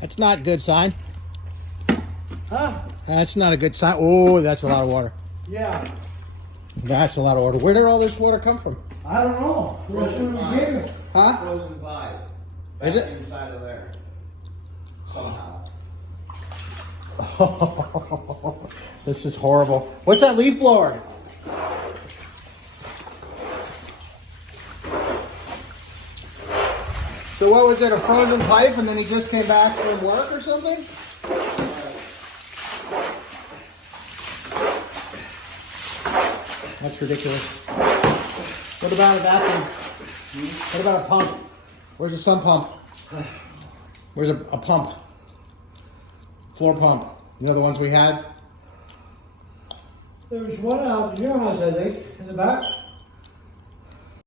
That's not a good sign. Huh? That's not a good sign. Oh, that's a lot of water. Yeah. That's a lot of water. Where did all this water come from? I don't know. Frozen What pie. gave it? Huh? Frozen pie. Is Back it? inside of there. Somehow. This is horrible. What's that leaf blower? So what was it, a frozen pipe and then he just came back from work or something? That's ridiculous. What about a bathroom? What about a pump? Where's the sump pump? Where's a pump? Floor pump. You know the ones we had? There was one out at your house, I think, in the back.